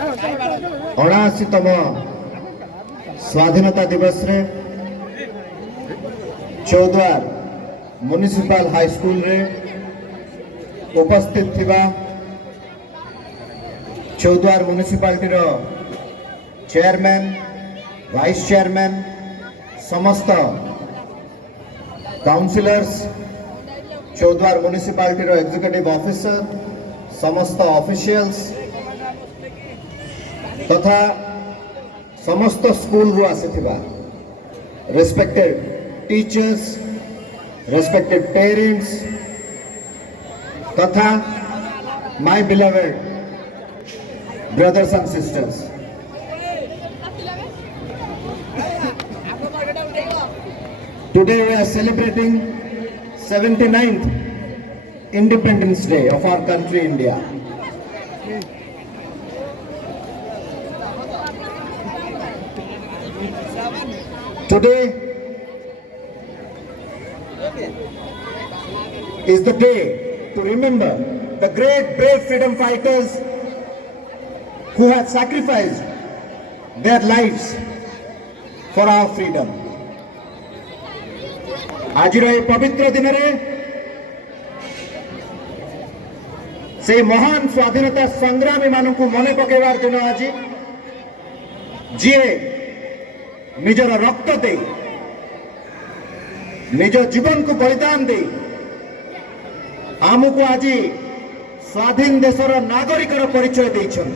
ଅଣାଅଶୀତମ स्वाधीनता दिवस रे चौद्वार म्युनिसिपल हाई स्कूल रे उपस्थित थिबा चौद्वार म्युनिसिपालिटी रो चेयरमैन वाइस चेयरमैन समस्त काउंसिलर्स चौद्वार म्युनिसिपालिटी रो एग्जीक्यूटिव ऑफिसर समस्त ऑफिशियल्स तथा समस्त स्कूल रु आसीथिबा रेस्पेक्टेड टीचर्स रेस्पेक्टेड पेरेंट्स तथा my beloved brothers and sisters today we are celebrating 79th Independence Day of our country India. Today is the day to remember the great brave freedom fighters who have sacrificed their lives for our freedom. आज ये पवित्र दिन रे से महान स्वाधीनता संग्रामी मानू को मने पकेवार दिन आज जी निजर रक्त दे निज जीवन को बलिदान दे आमको आज स्वाधीन देशर नागरिकर परिचय देइछन।